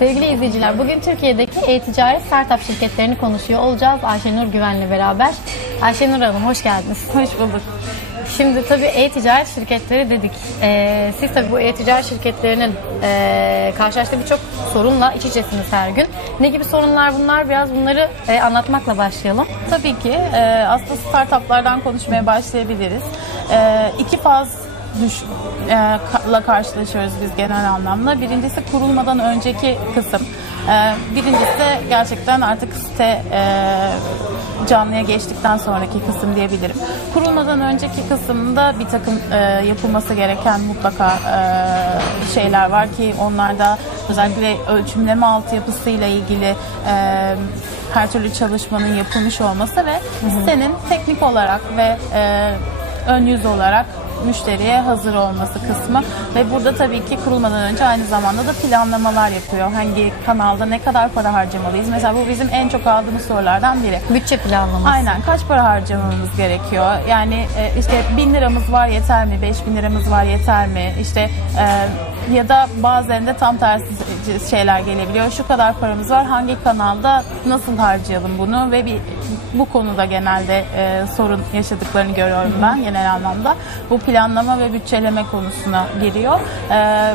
Sevgili izleyiciler, bugün Türkiye'deki e-ticaret startup şirketlerini konuşuyor olacağız Ayşenur Güven'le beraber. Ayşenur Hanım hoş geldiniz. Hoş bulduk. Şimdi tabii e-ticaret şirketleri dedik. Ee, siz tabii bu e-ticaret şirketlerinin e, karşılaştığı birçok sorunla iç içesiniz her gün. Ne gibi sorunlar bunlar? Biraz bunları e, anlatmakla başlayalım. Tabii ki e, aslında startuplardan konuşmaya başlayabiliriz. E, iki faz düş, e, ka- karşılaşıyoruz biz genel anlamda. Birincisi kurulmadan önceki kısım. E, birincisi gerçekten artık site e, canlıya geçtikten sonraki kısım diyebilirim. Kurulmadan önceki kısımda bir takım e, yapılması gereken mutlaka e, şeyler var ki onlarda özellikle ölçümleme altyapısıyla ilgili e, her türlü çalışmanın yapılmış olması ve sitenin teknik olarak ve e, ön yüz olarak müşteriye hazır olması kısmı ve burada tabii ki kurulmadan önce aynı zamanda da planlamalar yapıyor. Hangi kanalda ne kadar para harcamalıyız? Mesela bu bizim en çok aldığımız sorulardan biri. Bütçe planlaması. Aynen kaç para harcamamız gerekiyor? Yani e, işte bin liramız var yeter mi? Beş bin liramız var yeter mi? İşte e, ya da bazılarında tam tersi şeyler gelebiliyor. Şu kadar paramız var hangi kanalda nasıl harcayalım bunu ve bir bu konuda genelde e, sorun yaşadıklarını görüyorum ben genel anlamda. Bu planlama ve bütçeleme konusuna giriyor. E,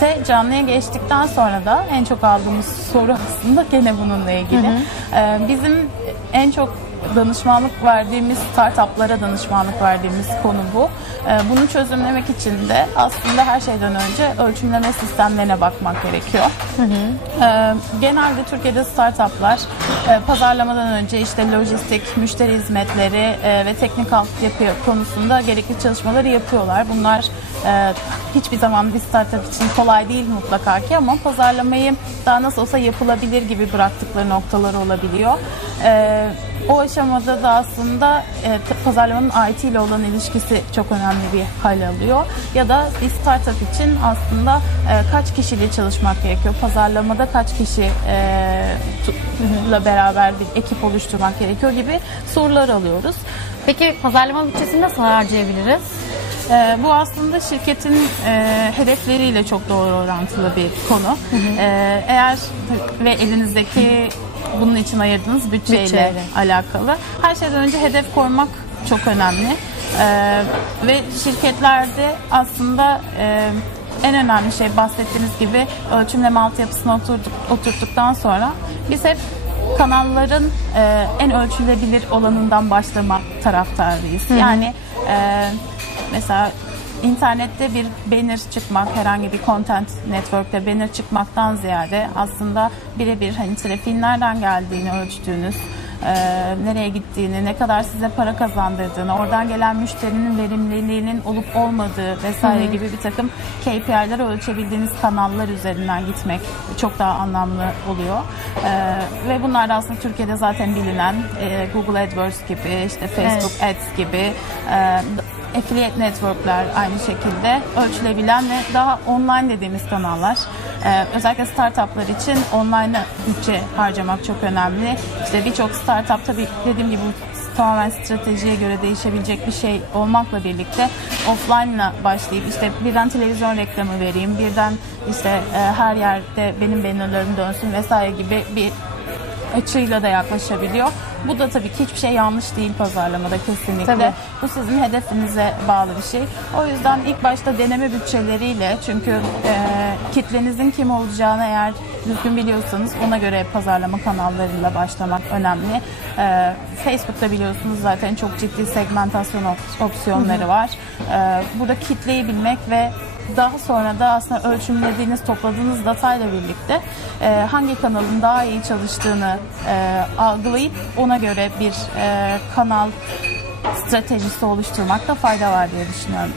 site canlıya geçtikten sonra da en çok aldığımız soru aslında gene bununla ilgili. Ee, bizim en çok danışmanlık verdiğimiz startuplara danışmanlık verdiğimiz konu bu. Ee, bunu çözümlemek için de aslında her şeyden önce ölçümleme sistemlerine bakmak gerekiyor. Ee, genelde Türkiye'de startuplar e, pazarlamadan önce işte lojistik, müşteri hizmetleri e, ve teknik altyapı konusunda gerekli çalışmaları yapıyorlar. Bunlar e, hiçbir zaman bir startup için kolay değil mutlaka ki ama pazarlamayı daha nasıl olsa yapılabilir gibi bıraktıkları noktalar olabiliyor. O aşamada da aslında e, pazarlamanın IT ile olan ilişkisi çok önemli bir hal alıyor. Ya da bir startup için aslında e, kaç kişiyle çalışmak gerekiyor? Pazarlamada kaç kişi e, ile beraber bir ekip oluşturmak gerekiyor gibi sorular alıyoruz. Peki pazarlama bütçesini nasıl harcayabiliriz? Ee, bu aslında şirketin e, hedefleriyle çok doğru orantılı bir konu. Ee, eğer ve elinizdeki bunun için ayırdığınız bütçeyle, Bütçeyle. alakalı. Her şeyden önce hedef koymak çok önemli. Ee, ve şirketlerde aslında e, en önemli şey bahsettiğiniz gibi ölçümleme altyapısına oturduk, oturttuktan sonra biz hep kanalların e, en ölçülebilir olanından başlama taraftarıyız. Yani e, mesela internette bir banner çıkmak, herhangi bir content network'te banner çıkmaktan ziyade aslında birebir hani trafiğin nereden geldiğini ölçtüğünüz, e, nereye gittiğini, ne kadar size para kazandırdığını, oradan gelen müşterinin verimliliğinin olup olmadığı vesaire gibi bir takım KPI'leri ölçebildiğiniz kanallar üzerinden gitmek çok daha anlamlı oluyor. E, ve bunlar da aslında Türkiye'de zaten bilinen e, Google AdWords gibi, işte Facebook Ads gibi e, affiliate networkler aynı şekilde ölçülebilen ve daha online dediğimiz kanallar. Ee, özellikle startuplar için online bütçe harcamak çok önemli. İşte birçok startup tabii dediğim gibi tamamen stratejiye göre değişebilecek bir şey olmakla birlikte offline'la başlayıp işte birden televizyon reklamı vereyim, birden işte e, her yerde benim bannerlarım dönsün vesaire gibi bir açıyla da yaklaşabiliyor. Bu da tabii ki hiçbir şey yanlış değil pazarlamada kesinlikle. Tabii. Bu sizin hedefinize bağlı bir şey. O yüzden ilk başta deneme bütçeleriyle çünkü e, kitlenizin kim olacağını eğer düzgün biliyorsanız ona göre pazarlama kanallarıyla başlamak önemli. E, Facebook'ta biliyorsunuz zaten çok ciddi segmentasyon op- opsiyonları var. E, burada kitleyi bilmek ve daha sonra da aslında ölçümlediğiniz, topladığınız datayla birlikte e, hangi kanalın daha iyi çalıştığını e, algılayıp ona göre bir e, kanal stratejisi oluşturmakta fayda var diye düşünüyorum.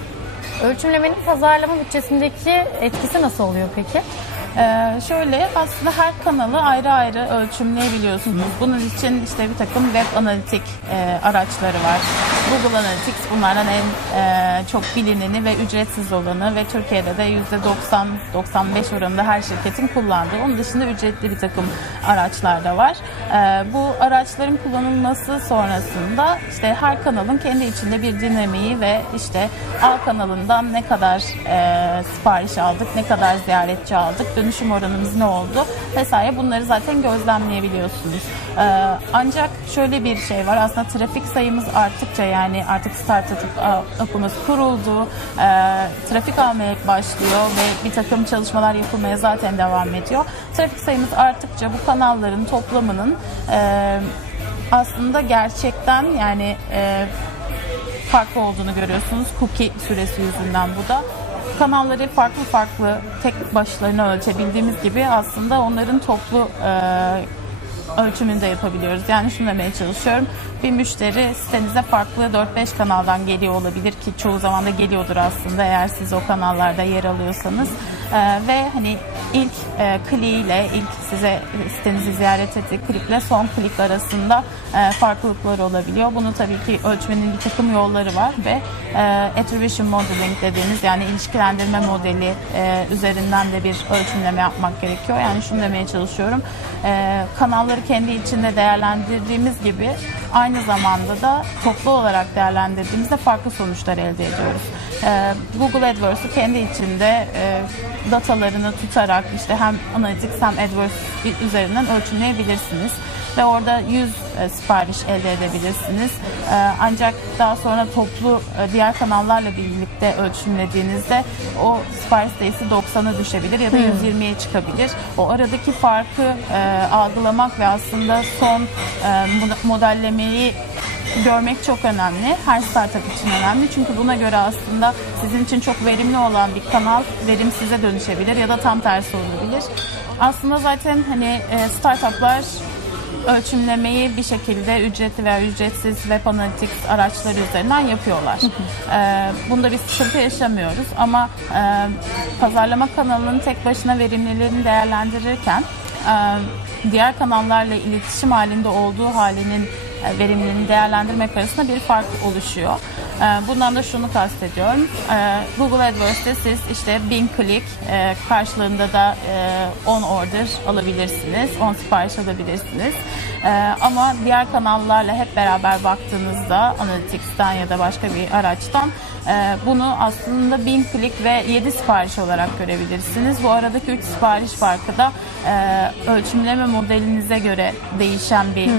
Ölçümlemenin pazarlama bütçesindeki etkisi nasıl oluyor peki? Ee, şöyle aslında her kanalı ayrı ayrı ölçümleyebiliyorsunuz. Bunun için işte bir takım web analitik e, araçları var. Google Analytics bunlardan en e, çok bilineni ve ücretsiz olanı ve Türkiye'de de %90-95 oranında her şirketin kullandığı. Onun dışında ücretli bir takım araçlar da var. E, bu araçların kullanılması sonrasında işte her kanalın kendi içinde bir dinamiği ve işte A kanalından ne kadar e, sipariş aldık, ne kadar ziyaretçi aldık, dönüşüm oranımız ne oldu vesaire bunları zaten gözlemleyebiliyorsunuz. E, ancak şöyle bir şey var aslında trafik sayımız arttıkça yani artık startup'ımız kuruldu, e, trafik almaya başlıyor ve bir takım çalışmalar yapılmaya zaten devam ediyor. Trafik sayımız arttıkça bu kanalların toplamının e, aslında gerçekten yani e, farklı olduğunu görüyorsunuz. Cookie süresi yüzünden bu da. Kanalları farklı farklı tek başlarına ölçebildiğimiz gibi aslında onların toplu e, ölçümünü de yapabiliyoruz. Yani şunu demeye çalışıyorum. Bir müşteri sitenize farklı 4-5 kanaldan geliyor olabilir ki çoğu zaman da geliyordur aslında eğer siz o kanallarda yer alıyorsanız. Ee, ve hani ilk e, kliğiyle, ilk size sitenizi ziyaret ettiği klikle son klik arasında e, farklılıklar olabiliyor. Bunu tabii ki ölçmenin bir takım yolları var ve e, attribution modeling dediğimiz yani ilişkilendirme modeli e, üzerinden de bir ölçümleme yapmak gerekiyor. Yani şunu demeye çalışıyorum. E, kanalları kendi içinde değerlendirdiğimiz gibi aynı zamanda da toplu olarak değerlendirdiğimizde farklı sonuçlar elde ediyoruz. E, Google AdWords'u kendi içinde e, datalarını tutarak işte hem Analytics hem AdWords üzerinden ölçümleyebilirsiniz ve orada 100 e, sipariş elde edebilirsiniz. E, ancak daha sonra toplu e, diğer kanallarla birlikte ölçümlediğinizde o sipariş sayısı 90'a düşebilir ya da 120'ye çıkabilir. O aradaki farkı algılamak ve aslında son modellemeyi görmek çok önemli. Her startup için önemli. Çünkü buna göre aslında sizin için çok verimli olan bir kanal verimsize dönüşebilir ya da tam tersi olabilir. Aslında zaten hani startuplar ölçümlemeyi bir şekilde ücretli veya ücretsiz web analytics araçları üzerinden yapıyorlar. ee, bunda bir sıkıntı yaşamıyoruz ama e, pazarlama kanalının tek başına verimliliğini değerlendirirken e, diğer kanallarla iletişim halinde olduğu halinin e, verimliliğini değerlendirmek arasında bir fark oluşuyor. E, bundan da şunu kastediyorum. E, Google AdWords'te siz işte 1000 klik karşılığında da 10 order alabilirsiniz, 10 sipariş alabilirsiniz. Ama diğer kanallarla hep beraber baktığınızda Analytics'ten ya da başka bir araçtan bunu aslında 1000 klik ve 7 sipariş olarak görebilirsiniz. Bu aradaki 3 sipariş farkı da ölçümleme modelinize göre değişen bir hmm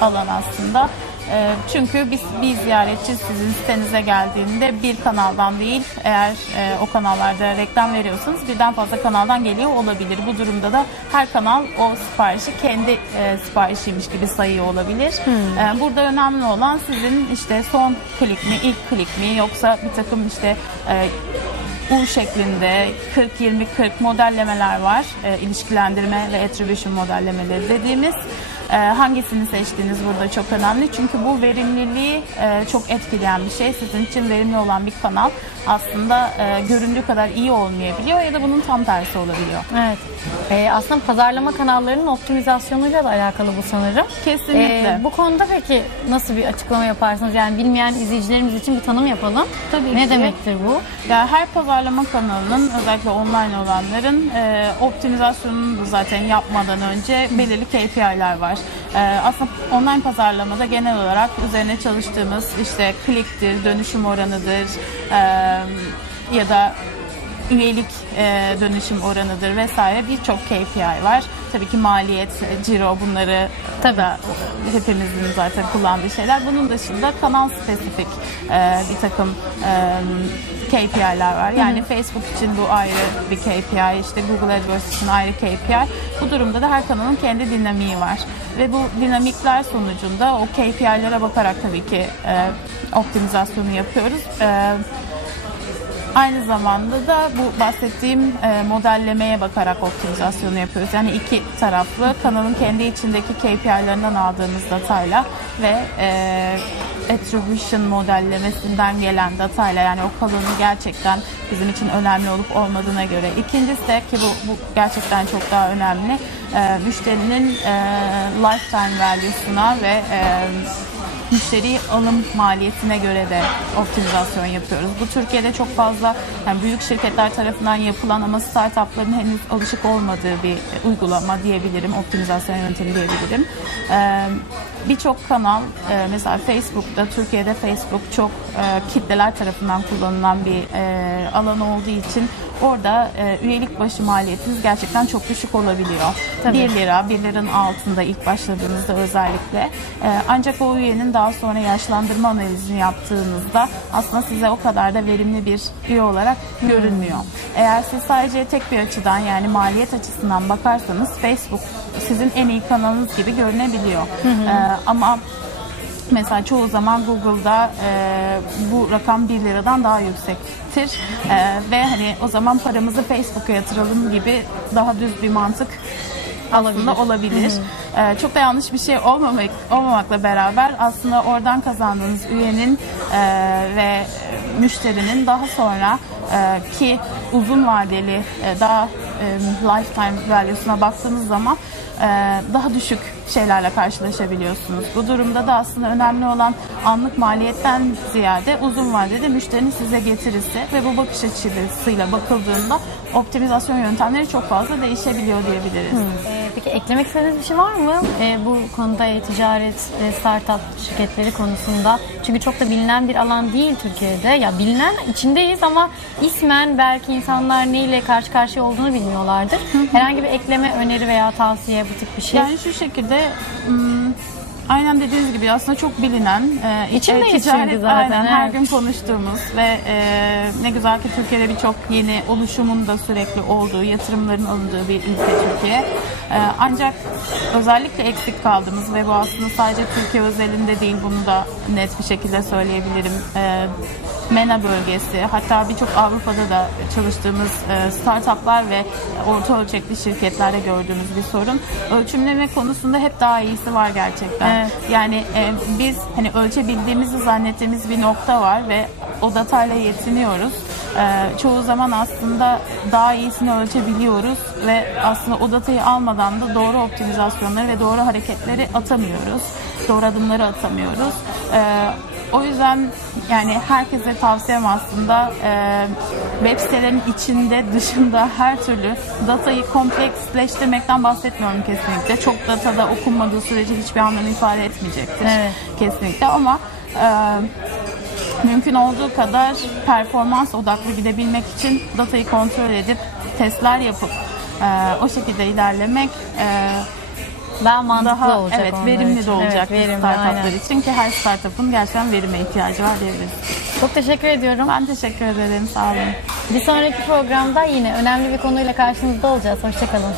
alan aslında. Ee, çünkü biz bir ziyaretçi sizin sitenize geldiğinde bir kanaldan değil eğer e, o kanallarda reklam veriyorsanız birden fazla kanaldan geliyor olabilir. Bu durumda da her kanal o siparişi kendi e, siparişiymiş gibi sayıyor olabilir. Hmm. E, burada önemli olan sizin işte son klik mi, ilk klik mi yoksa bir takım işte e, U şeklinde 40-20-40 modellemeler var. E, ilişkilendirme ve attribution modellemeleri dediğimiz. E, hangisini seçtiğiniz burada çok önemli. Çünkü bu verimliliği e, çok etkileyen bir şey. Sizin için verimli olan bir kanal aslında e, göründüğü kadar iyi olmayabiliyor ya da bunun tam tersi olabiliyor. Evet. E, aslında pazarlama kanallarının optimizasyonuyla da alakalı bu sanırım. Kesinlikle. E, bu konuda peki nasıl bir açıklama yaparsınız? Yani bilmeyen izleyicilerimiz için bir tanım yapalım. Tabii ne ki. demektir bu? Ya her pazarlama kanalının özellikle online olanların e, optimizasyonunu da zaten yapmadan önce belirli KPI'ler var. E, aslında online pazarlamada genel olarak üzerine çalıştığımız işte kliktir, dönüşüm oranıdır, e, ya da üyelik e, dönüşüm oranıdır vesaire birçok KPI var. Tabii ki maliyet, ciro bunları Tabii. da hepimizin zaten kullandığı şeyler. Bunun dışında kanal spesifik e, bir takım e, KPI'ler var. Yani Hı-hı. Facebook için bu ayrı bir KPI, işte Google AdWords için ayrı KPI. Bu durumda da her kanalın kendi dinamiği var. Ve bu dinamikler sonucunda o KPI'lere bakarak tabii ki e, optimizasyonu yapıyoruz. E, Aynı zamanda da bu bahsettiğim e, modellemeye bakarak optimizasyonu yapıyoruz. Yani iki taraflı kanalın kendi içindeki KPI'lerinden aldığımız datayla ve e, attribution modellemesinden gelen datayla yani o kalınlığı gerçekten bizim için önemli olup olmadığına göre. İkincisi de ki bu, bu gerçekten çok daha önemli e, müşterinin e, lifetime value'suna ve e, müşteri alım maliyetine göre de optimizasyon yapıyoruz. Bu Türkiye'de çok fazla yani büyük şirketler tarafından yapılan ama startupların henüz alışık olmadığı bir uygulama diyebilirim, optimizasyon yöntemi diyebilirim. Ee, Birçok kanal, e, mesela Facebook'ta, Türkiye'de Facebook çok e, kitleler tarafından kullanılan bir e, alan olduğu için orada e, üyelik başı maliyetiniz gerçekten çok düşük olabiliyor. Tabii. 1 lira, 1 liranın altında ilk başladığınızda özellikle. E, ancak o üyenin daha sonra yaşlandırma analizini yaptığınızda aslında size o kadar da verimli bir üye olarak görünmüyor. Eğer siz sadece tek bir açıdan yani maliyet açısından bakarsanız Facebook sizin en iyi kanalınız gibi görünebiliyor. E, ama Mesela çoğu zaman Google'da e, bu rakam 1 liradan daha yüksektir. E, ve hani o zaman paramızı Facebook'a yatıralım gibi daha düz bir mantık aslında olabilir. E, çok da yanlış bir şey olmamak olmamakla beraber aslında oradan kazandığınız üyenin e, ve müşterinin daha sonra e, ki uzun vadeli e, daha e, lifetime value'suna baktığımız zaman daha düşük şeylerle karşılaşabiliyorsunuz. Bu durumda da aslında önemli olan anlık maliyetten ziyade uzun vadede müşterinin size getirisi ve bu bakış açısıyla bakıldığında optimizasyon yöntemleri çok fazla değişebiliyor diyebiliriz. Ee, Peki eklemek istediğiniz bir şey var mı Ee, bu konuda e-ticaret, e, startup şirketleri konusunda? Çünkü çok da bilinen bir alan değil Türkiye'de. Ya bilinen içindeyiz ama ismen belki insanlar neyle karşı karşıya olduğunu bilmiyorlardır. Herhangi bir ekleme, öneri veya tavsiye bu tip bir şey. Yani şu şekilde hmm, aynen dediğiniz gibi aslında çok bilinen e, İçindeyiz ticaret- zaten, aynen, her evet. gün konuştuğumuz ve e, ne güzel ki Türkiye'de birçok yeni oluşumun da sürekli olduğu, yatırımların alındığı bir ülke Türkiye. E, ancak özellikle eksik kaldığımız ve bu aslında sadece Türkiye özelinde değil bunu da net bir şekilde söyleyebilirim. E, MENA bölgesi hatta birçok Avrupa'da da çalıştığımız e, startuplar ve orta ölçekli şirketlerde gördüğümüz bir sorun. Ölçümleme konusunda hep daha iyisi var gerçekten. Evet. Yani e, biz hani ölçebildiğimizi zannettiğimiz bir nokta var ve o datayla yetiniyoruz. E, çoğu zaman aslında daha iyisini ölçebiliyoruz ve aslında o datayı almadan da doğru optimizasyonları ve doğru hareketleri atamıyoruz. Doğru adımları atamıyoruz. E, o yüzden yani herkese tavsiyem aslında e, web sitelerin içinde dışında her türlü datayı kompleksleştirmekten bahsetmiyorum kesinlikle. Çok datada okunmadığı sürece hiçbir anlam ifade etmeyecektir. Evet. Kesinlikle ama e, mümkün olduğu kadar performans odaklı gidebilmek için datayı kontrol edip testler yapıp e, o şekilde ilerlemek e, Daha mantıklı daha olacak evet verimli için. de olacak Evet, verimli, startuplar aynen. için ki her startup'ın gerçekten verime ihtiyacı var diyebiliriz. Çok teşekkür ediyorum. Ben teşekkür ederim. Sağ olun. Bir sonraki programda yine önemli bir konuyla karşınızda olacağız. Hoşçakalın.